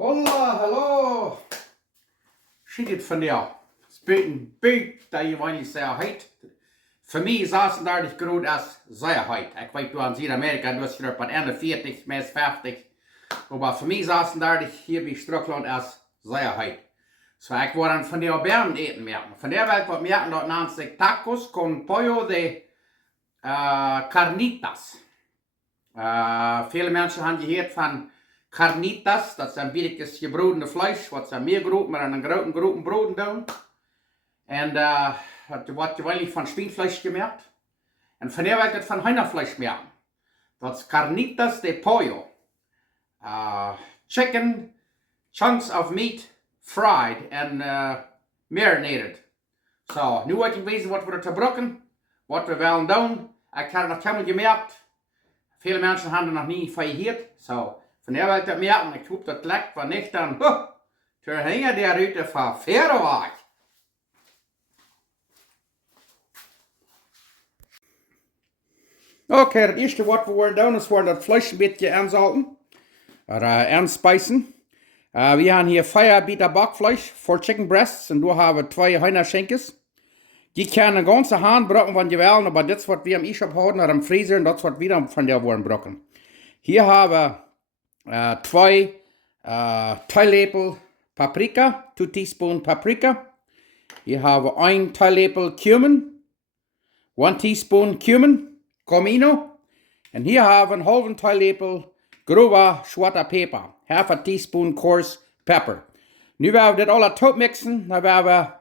Hola, hallo. Schiet het van jou. Speten beet dat je wanneer zei heet. Voor mij is het aardig groot als zij heet. Ik weet wel in Zuid-Amerika, dus je op 41, meest 50. Maar voor mij is het aardig hier bij Struckland als zij heet. So ik word dan van die Bären eten merken. Van der wil ik wat merken dat naast zich tacos con Pollo de Carnitas. Viele mensen hebben gehoord van Carnitas, dat zijn billetjes gebrodene vlees, wat zijn meer groot, maar aan een grote broden doen. En dat wordt gewöhnlich van Schweinfleisch gemerkt. En van der wil ik het van Hennafleisch merken. Dat is Carnitas de Pollo. Chicken, chunks of meat, fried and marinated. So, nu weet ik weten wat we er te brokken, wat we willen doen. Ik heb het nog helemaal gemerkt. Viele mensen hebben nog niet van gehoord. So, van der wil ik dat merken. Ik hoop dat lekker van niet dan. Ter hingen der Rute van verre weg. Oké, het eerste wat we worden doen is dat vlees een beetje aanzalten. Aanspijzen. We hebben hier 4 biter bakvlees voor chicken breasts. En daar hebben we 2 Henna-schenkjes. Die kunnen een ganze hand brokken van je wel, maar dit is wat we hem eerst ophouden naar een vriezer en dat is wat we dan van der worden brokken. Hier hebben we 2 theelepel paprika, 2 teaspoon paprika. Hier hebben we 1 theelepel cumin, 1 teaspoon cumin, comino. En hier hebben we een halve theelepel grove zwarte peper, half a teaspoon coarse pepper. Nu willen we dit alles top mixen, dan willen we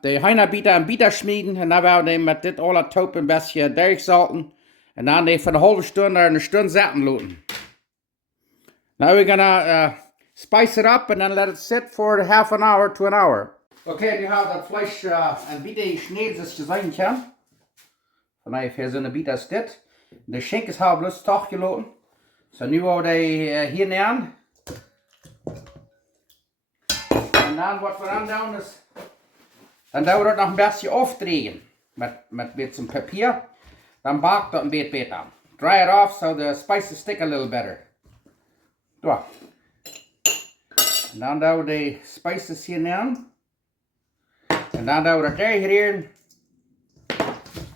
de Henna-bieter en bieter schmieden. En dan willen we met dit alles top een beetje durchzalten. En dan die van een halve stunde naar een stunde zetten laten. Now we're gonna spice it up and then let it sit for half an hour to an hour. Okay, nu hebben we dat vlees een beetje gesneden zoals je zien kan. Vanaf hier zo'n bieter als dit. De schenkjes hebben we dus toch gelaten. So nu gaan we hier neer. En dan wat we dan doen is, dan doen we dat nog een beetje afdrehen met een beetje papier. Dan bakt dat een beetje beter. Dry it off so the spices stick a little better. Zo. En dan doen we de spices hier neer. En dan doen we dat hierin.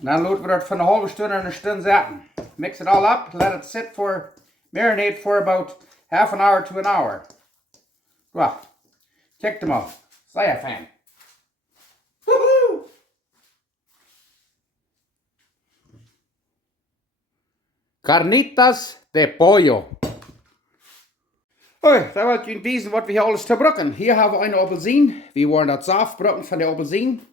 Dan laten we dat van een halve stunde naar een stunde zetten. Mix it all up, let it sit for, marinate for about half an hour to an hour. Zo. Check them out. Say a fan. Woohoo! Carnitas de Pollo. Oh, dan wil ik jullie wijzen wat we hier alles te brokken. Hier hebben we een appelsien. We worden dat zaft brokken van de appelsien.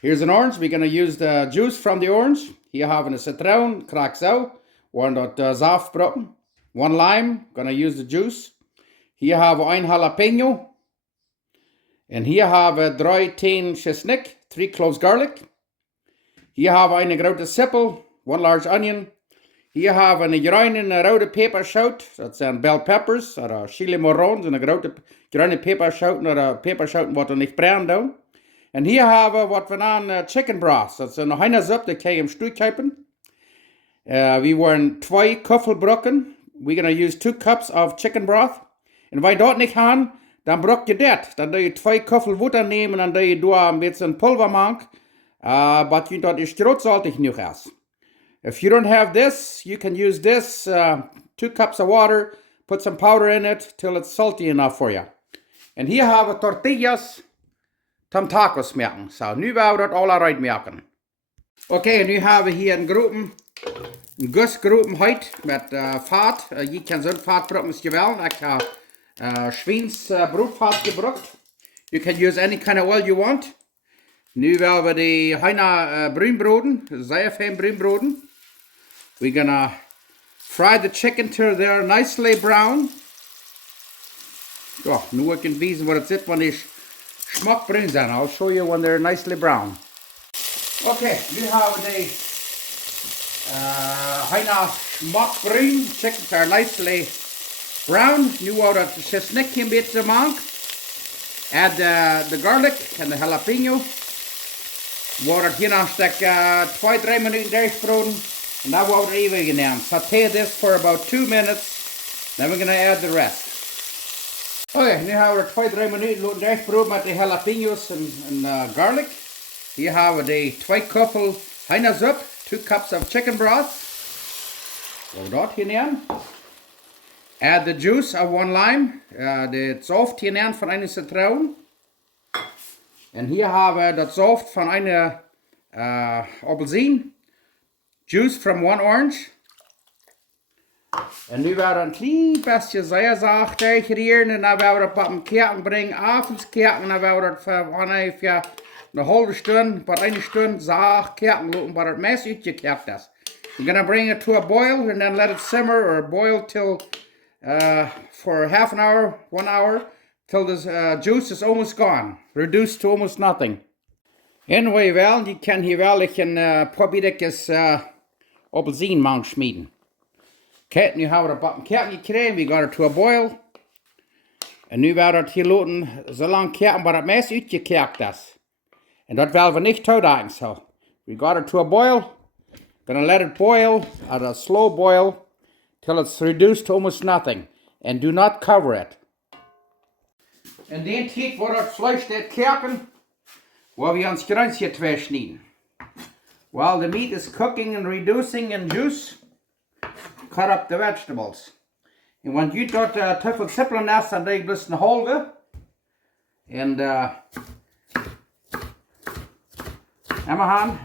Here's an orange. We're going to use the juice from the orange. Hier hebben we een citroen, krak zo. We worden dat zaft brokken. 1 lime. Going to use the juice. Hier hebben we 1 jalapeno. En hier hebben we 3 teen chesnik, 3 cloves garlic. Hier hebben we een grote sippel, 1 large onion. Hier hebben we een groene rode peperschout, dat zijn bell peppers, of chili morrons, een grote groene peperschout, naar peperschout wat we niet bruin doen. En hier hebben we wat we noemen chicken broth, dat is een Henna soep, dat kan je hem stoeikijpen. We worden 2 koffelbrokken. We're going to use 2 cups of chicken broth. En wij dat niet gaan, dan brok je dat. Dan doe je 2 koffel water nemen en doe je daar een beetje een pulver maken. But you dat is grootsaltig genoeg is. If you don't have this, you can use this. 2 cups of water. Put some powder in it till it's salty enough for you. En hier hebben we tortillas tam tacos maken. So, nu willen we dat alle eruit maken. Oké, nu hebben we hier een gusgroepen huid met vaat. Je kan zo'n vaat brokken als je wil. Ik heb Schweins broodvat gebruikt. You can use any kind of oil you want. Nu willen we de Henna bruinbroden, zeer fijn bruinbroden. We're gonna fry the chicken till they're nicely brown. So, nu ik kan wijzen wat het zit, want die smakbruin zijn. I'll show you when they're nicely brown. Okay, nu hebben we de Henna smakbruin. Chickens are nicely brown. Nu gaan we dat chesnikje een beetje maken. Add the garlic and the jalapeno. We gaan het hier nog een stuk 2-3 minuten durchbroden. And now what we're even now, saute this for about 2 minutes. Then we're going to add the rest. Okay, nu hebben we 2-3 minuten laten durchbroeden met de jalapenos en garlic. Hier hebben we de 2 koppel Henna soup, 2 cups of chicken broth. Zo dat hier nemen. Add the juice of 1 lime, de saft hier nemen van een citroen. En hier hebben we dat saft van een appelsien. Juice from 1 orange. En nu werden we een klein beetje zeezaag tegerieren en dan werden we dat op een kerken brengen, avonds kerken, en dan werden we dat voor een halve stunde, per 1 stunde zaag kerken laten, maar het mes uitgekerkt is. You're gonna bring it to a boil and then let it simmer or boil till for half an hour, 1 hour, till the juice is almost gone, reduced to almost nothing. En wat je wel, je kan hier wel een probiedekjes appelsienmount schmieden. Okay, nu hebben we dat op een kerken gekregen, we got it to a boil. En nu werden we het hier laten zo lang kerken, maar het mes uitgekerkt is. En dat willen we niet toedagen, so. We got it to a boil. Gonna let it boil at a slow boil till it's reduced to almost nothing. And do not cover it. En den tijd wordt het vlees staat kerken, waar we ons grensje snijden. While the meat is cooking and reducing in juice, cut up the vegetables. And when you got te veel sippelen is, dan doe je dus een halve. En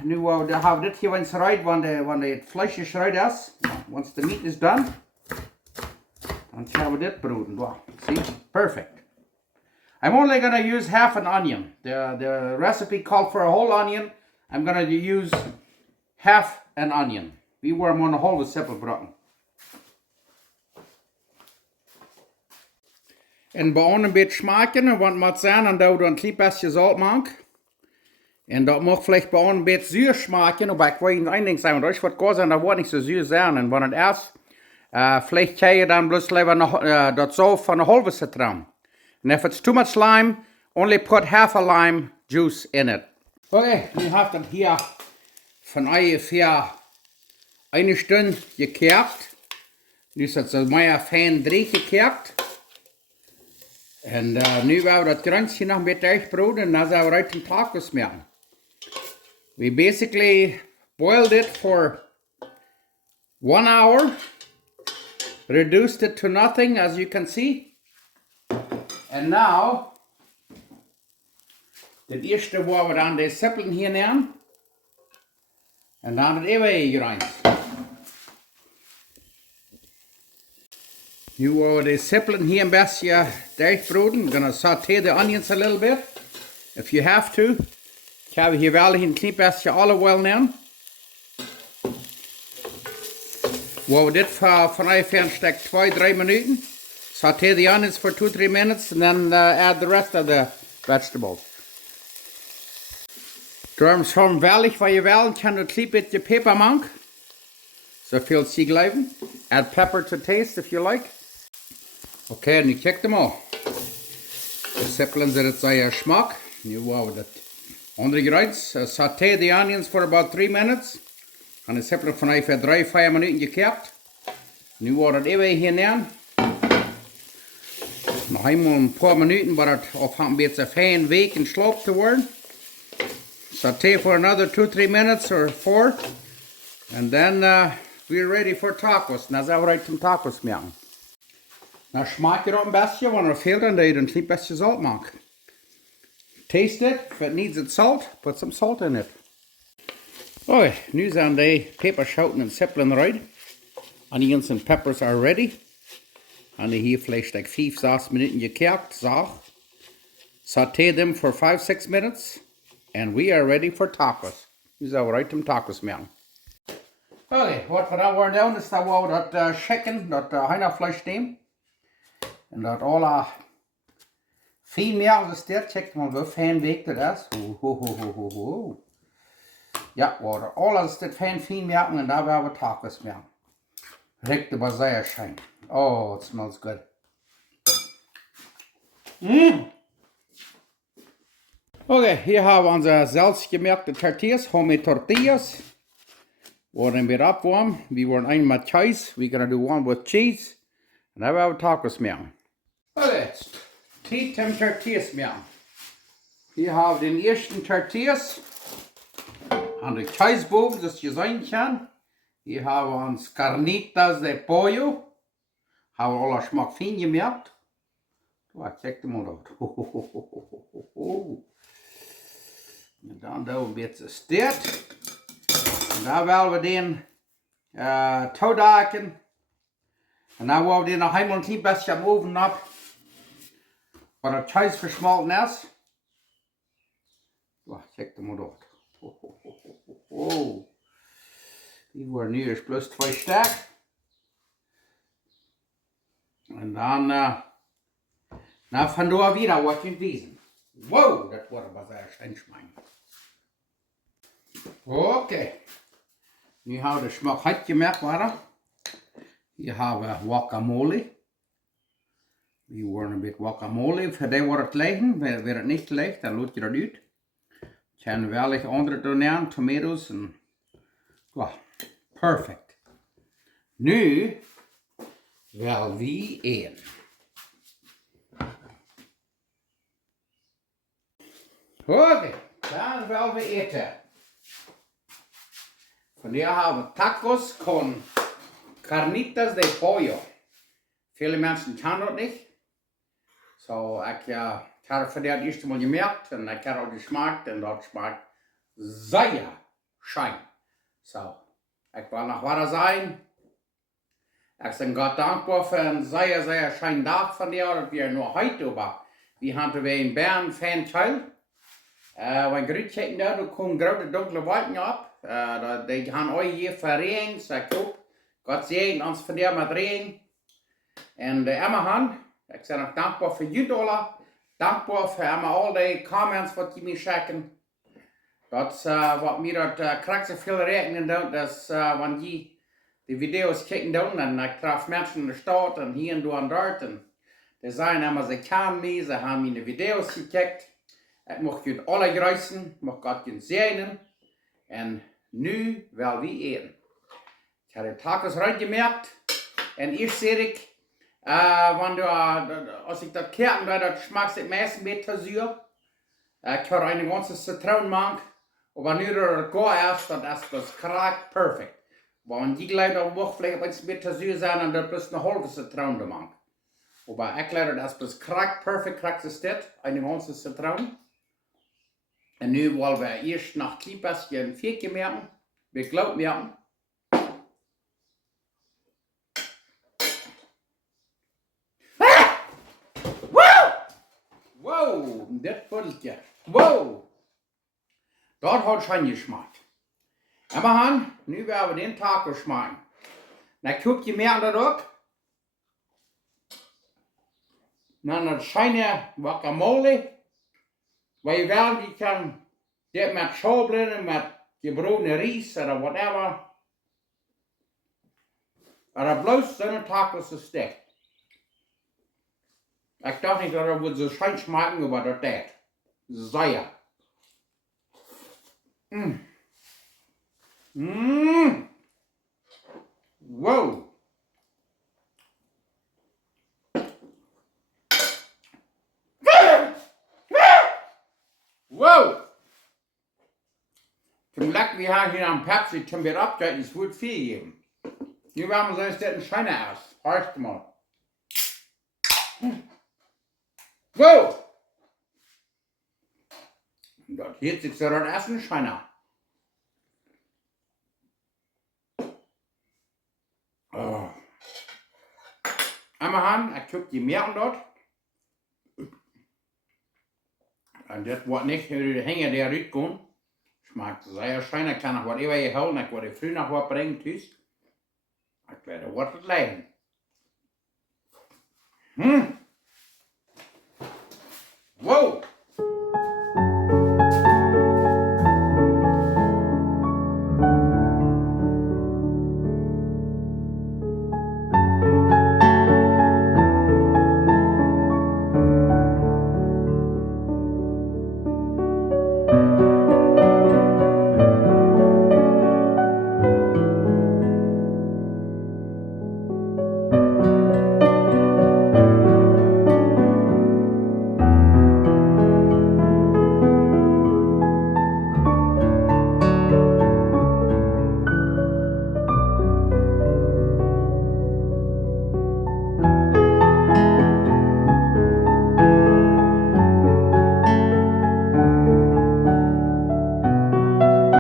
nu hebben we dit hier eens eruit, wanneer het vleesje eruit is. Once the meat is done, dan gaan we dit broeden. Wow, see, perfect. I'm only going to use half an onion. The recipe called for a whole onion. I'm going to use half an onion. We were on a whole simple broden. En bij ons een beetje smaken, want het moet zijn, en dat we een klein beetje zout maken. En dat mag vielleicht bij ons een beetje zuur smaken, aber ik wil één ding zeggen, want als wat kost en dat wordt niet zo zuur zijn. En wanneer het is, vielleicht krijg je dan bloß liever dat zout van een halve citroen. And if it's too much lime, only put half a lime juice in it. Okay, nu heeft het hier van ongeveer 1 stunde gekerkt. Nu is het zo meer fijn gekerkt. En nu werden we dat grensje nog een beetje uitbroeden en dan zijn we uit de tacos maken. We basically boiled it for 1 hour, reduced it to nothing as you can see. And now, het eerste waar we dan de sippelen hier nemen. En dan het eeuwige erin. Nu gaan we de sippelen hier een beetje durchbroeden. We're going to saute the onions a little bit. If you have to. Gaan we hier wel een klein beetje olive oil nemen. Waar we dit van ongeveer een stuk 2-3 minuten. Saute the onions for 2-3 minutes and then add the rest of the vegetables. Daarom schon wellig wat je wel kan een klein beetje peper maken. Zoveel zie blijven. Add pepper to taste if you like. Okay, nu kijk hem al. De sippelen zit het zijn smaak. Nu gaan we dat andere gerechts. Saute the onions for about 3 minutes. En de sippelen van ongeveer 3-4 minuten gekert. Nu gaan we het even hier nemen. Nog eenmaal een paar minuten, maar het op een beetje fijn week en sloopt te worden. Saute for another 2-3 minutes or 4. And then we're ready for tacos. Dan zijn we uit de tacos maken. Nou smaakt het ook een beetje, wanneer veel dan dat je een klein beetje zout maakt. Taste it, if it needs its salt, put some salt in it. Okay, nu zijn de peperschoten en sippelen eruit. Onions and peppers are ready. En hier vielleicht like 5-6 minuten gekerkt, zaag. Saute them for 5-6 minutes. And we are ready for tacos. Nu zijn we uit de tacos maken. Okay, wat we dan worden doen is dat we dat chicken, dat Henna vlees nemen. En dat alle fijn maken is dit. Check maar hoe fijn week dat is. Ja, we worden alles dit fijn maken en daar werden we tacos maken. Riecht aber sehr schön. Oh, it smells good. Okay, hier haben wir unsere selbstgemerkte Tortillas, homemade tortillas. Worden wir abwarmen. We want one with cheese. We're gonna do one with cheese. And now we have tacos machen. Okay, Tijd om tortillas machen. Hier haben wir den ersten Tortillas. An der Käsebogen, das ihr sehen kann. Hier haben wir uns Carnitas de Pollo. Haben wir alle Geschmack fein gemerkt. Check mal out. Und dann da ein bisschen stirrt. Und da wollen wir den toedaken. Und dann wollen wir den noch einmal ein klein bisschen am Ofen ab. Weil der Käse verschmolzen ist. Check mal out. Die worden nu eens plus 2 sterk. En dan vandoor wieder wat in wiesen. Wow, dat wordt maar sehr schön schmecken. Okay. Nu haben wir den Geschmack halt gemerkt, warte. Hier haben wir Guacamole. Wir wollen ein bisschen Guacamole. Für den wordt het liggen. Wäre het nicht ligt, dann laat je dat uit. Kan wel echt andere tonijn, tomatoes en... Wow, perfect. Nu wel wie één. Oké, dan wel we eten. Vandaag hebben we tacos con Carnitas de Pollo. Viele mensen kennen dat niet. So, ik heb het vandaag het eerste mal gemerkt en ik heb het ook gesmaakt en dat smaakt zeer schön. So, ik wil nog wat zijn. Ik ben God dankbaar voor een zeer, zeer schönen dag van jou dat we nur heute over. We hadden we in Bern fan teil. Wenn Grüß checken da, da kommen große dunkle Wolken ab. Die haben euch hier verregen. So, Gott segnet uns von dir mit Regen. Und immer Hand. Ich bin auch dankbar für $1. Dankbar für immer all die Comments, die die mir schicken. Das, was mir das kriegt so viel Regen, dass, wenn die Videos kicken, dann ich treffe Menschen in der Stadt und hier und da und dort. Und die sagen immer, sie kennen mich, sie haben meine Videos gekickt. Ich möchte jullie alle grüßen, ich möchte Gott jullie segnen. Und nu wel wie eten. Ich habe die Tacos reingemerkt. Und ich sehe, wenn du, als ich das Kerken da, das schmeckt am meisten mit der Süße. Ich habe eine ganze Zitronenmank. Aber wenn du das gar erst, das ist das crack perfekt. Wenn die Leute auch vielleicht ein mit der Süße sind, dann ist eine halbe Zitronenmank. Aber ich glaube, das ist das crack perfekt, crack ist das, eine ganze Zitronen. Und nu wollen wir erst nach ein bisschen Vierke merken. Wir glauben merken. Wow, das Viertelchen. Wow. Dort hat schon geschmeckt. Aber Han, nu werden wir den Taco schmecken. Na, guck je mehr an der Druck. Dann das scheine Guacamole. Weil wel die kan dit met schoolblinden, met gebroken rijst of whatever. Maar dat bloos zijn tacos zo sterk. Ik dacht niet dat het would zo schijn smaken, maar dat deed. Zeer. Wow. Wow! Zum Glück, wir haben hier am Pepsi, zum wir abdecken, es wird viel geben. Hier werden wir sonst den Scheiner aus. Erst mal. Wow! Und dort hier sich so das Essen Scheiner. Oh. Einmal haben, ich gucke die Meeren dort. Und das wird nicht über die Hänge der Rücken. Schmeckt sehr schön, ich kann noch whatever je holen, ich werde früh noch was bringen, tschüss. Ich werde was leiden.